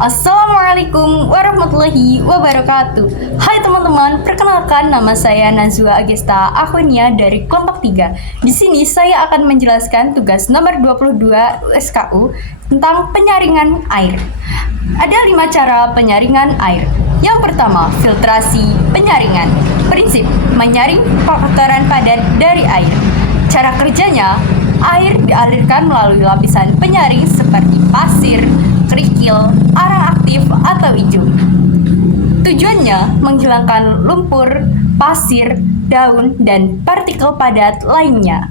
Assalamualaikum warahmatullahi wabarakatuh. Hai teman-teman, perkenalkan nama saya Nazwa Agesta Ahunia dari kelompok 3. Di sini saya akan menjelaskan tugas nomor 22 SKU tentang penyaringan air. Ada 5 cara penyaringan air. Yang pertama, filtrasi penyaringan. Prinsip, menyaring kotoran padat dari air. Cara kerjanya, air dialirkan melalui lapisan penyaring seperti pasir, kerikil, arang aktif, atau ijo. Tujuannya menghilangkan lumpur, pasir, daun, dan partikel padat lainnya.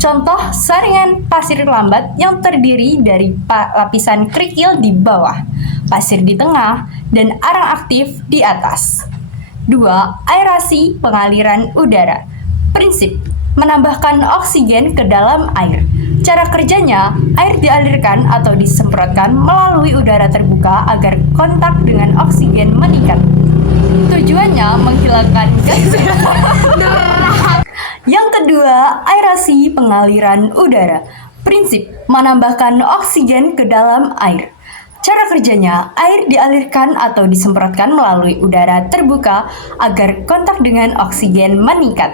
Contoh saringan pasir lambat yang terdiri dari lapisan kerikil di bawah, pasir di tengah, dan arang aktif di atas. 2. Aerasi pengaliran udara. Prinsip, menambahkan oksigen ke dalam air. Cara kerjanya, air dialirkan atau disemprotkan melalui udara terbuka agar kontak dengan oksigen meningkat. Tujuannya menghilangkan gas. Yang kedua, aerasi pengaliran udara. Prinsip, menambahkan oksigen ke dalam air. Cara kerjanya, air dialirkan atau disemprotkan melalui udara terbuka agar kontak dengan oksigen meningkat.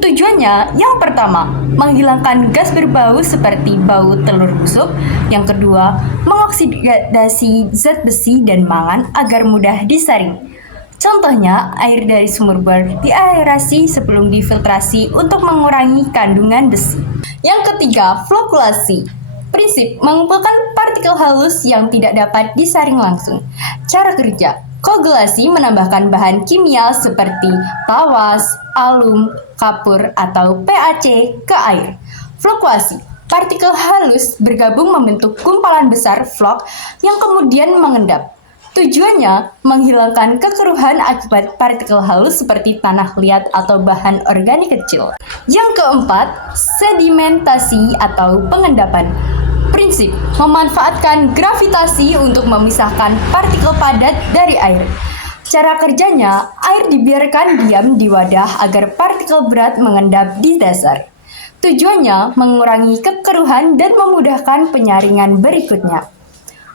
Tujuannya, yang pertama, menghilangkan gas berbau seperti bau telur busuk. Yang kedua, mengoksidasi zat besi dan mangan agar mudah disaring. Contohnya, air dari sumur bor diaerasi sebelum difiltrasi untuk mengurangi kandungan besi. Yang ketiga, flokulasi. Prinsip, mengumpulkan partikel halus yang tidak dapat disaring langsung. Cara kerja, koagulasi menambahkan bahan kimia seperti tawas, alum, kapur, atau PAC ke air. Flokulasi, partikel halus bergabung membentuk gumpalan besar flok yang kemudian mengendap. Tujuannya menghilangkan kekeruhan akibat partikel halus seperti tanah liat atau bahan organik kecil. Yang keempat, sedimentasi atau pengendapan. Prinsip, memanfaatkan gravitasi untuk memisahkan partikel padat dari air. Cara kerjanya, air dibiarkan diam di wadah agar partikel berat mengendap di dasar. Tujuannya mengurangi kekeruhan dan memudahkan penyaringan berikutnya.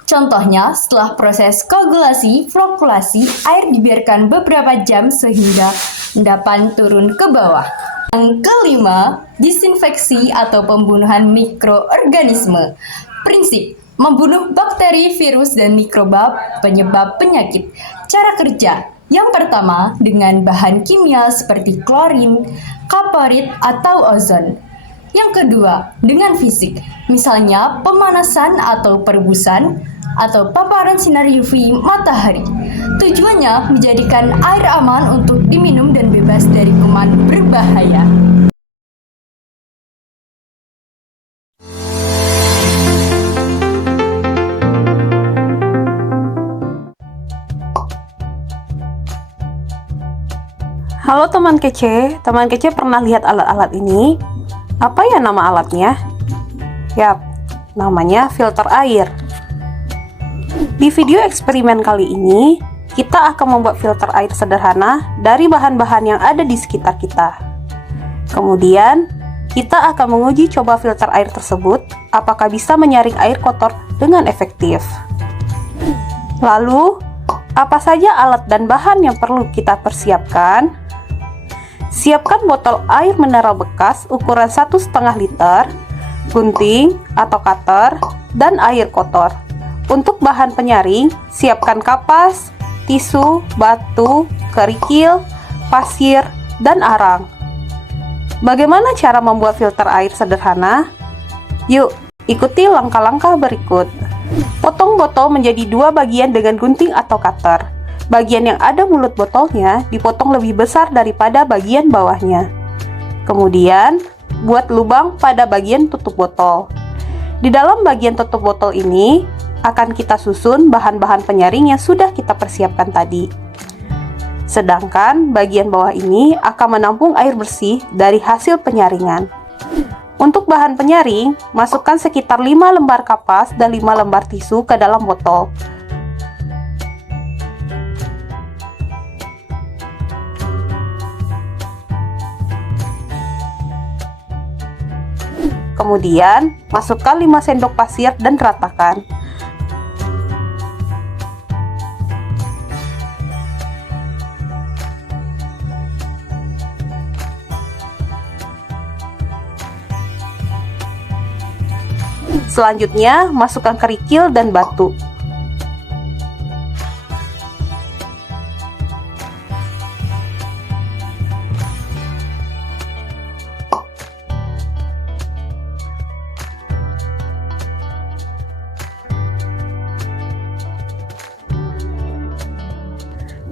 Contohnya, setelah proses koagulasi, flokulasi, air dibiarkan beberapa jam sehingga endapan turun ke bawah. Yang kelima, disinfeksi atau pembunuhan mikroorganisme. Prinsip, membunuh bakteri, virus, dan mikroba penyebab penyakit. Cara kerja, yang pertama dengan bahan kimia seperti klorin, kaporit, atau ozon. Yang kedua, dengan fisik, misalnya pemanasan atau perebusan, atau paparan sinar UV matahari. Tujuannya menjadikan air aman untuk diminum dan bebas dari kuman berbahaya. Halo teman kece pernah lihat alat-alat ini? Apa ya nama alatnya? Yap, namanya filter air. Di video eksperimen kali ini, kita akan membuat filter air sederhana dari bahan-bahan yang ada di sekitar kita. Kemudian, kita akan menguji coba filter air tersebut, apakah bisa menyaring air kotor dengan efektif. Lalu, apa saja alat dan bahan yang perlu kita persiapkan? Siapkan botol air mineral bekas ukuran 1,5 liter, gunting atau cutter, dan air kotor. Untuk bahan penyaring, siapkan kapas, tisu, batu, kerikil, pasir, dan arang. Bagaimana cara membuat filter air sederhana? Yuk, ikuti langkah-langkah berikut. Potong botol menjadi 2 bagian dengan gunting atau cutter. Bagian yang ada mulut botolnya dipotong lebih besar daripada bagian bawahnya. Kemudian, buat lubang pada bagian tutup botol. Di dalam bagian tutup botol ini, akan kita susun bahan-bahan penyaring yang sudah kita persiapkan tadi. Sedangkan bagian bawah ini akan menampung air bersih dari hasil penyaringan. Untuk bahan penyaring, masukkan sekitar 5 lembar kapas dan 5 lembar tisu ke dalam botol. Kemudian, masukkan 5 sendok pasir dan ratakan. Selanjutnya, masukkan kerikil dan batu.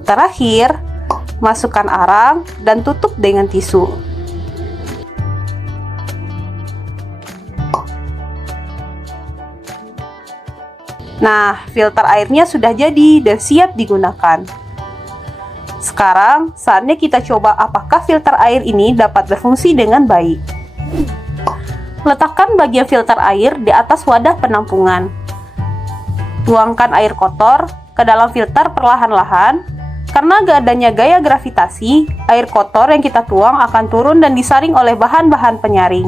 Terakhir, masukkan arang dan tutup dengan tisu. Nah, filter airnya sudah jadi dan siap digunakan. Sekarang, saatnya kita coba apakah filter air ini dapat berfungsi dengan baik. Letakkan bagian filter air di atas wadah penampungan. Tuangkan air kotor ke dalam filter perlahan-lahan. Karena gak adanya gaya gravitasi, air kotor yang kita tuang akan turun dan disaring oleh bahan-bahan penyaring.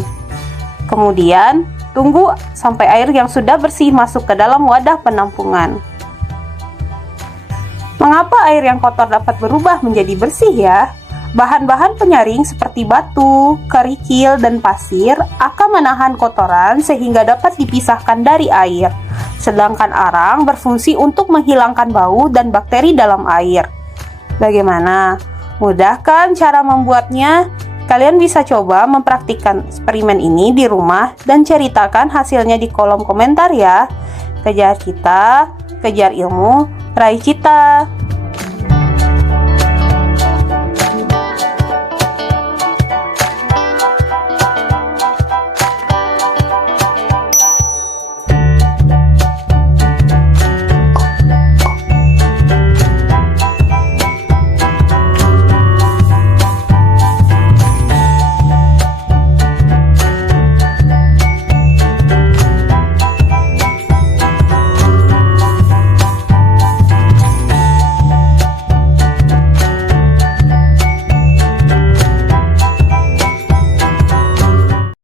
Kemudian, tunggu sampai air yang sudah bersih masuk ke dalam wadah penampungan. Mengapa air yang kotor dapat berubah menjadi bersih ya? Bahan-bahan penyaring seperti batu, kerikil, dan pasir akan menahan kotoran sehingga dapat dipisahkan dari air. Sedangkan arang berfungsi untuk menghilangkan bau dan bakteri dalam air. Bagaimana? Mudah kan cara membuatnya? Kalian bisa coba mempraktikkan eksperimen ini di rumah dan ceritakan hasilnya di kolom komentar ya. Kejar cita, kejar ilmu, raih cita.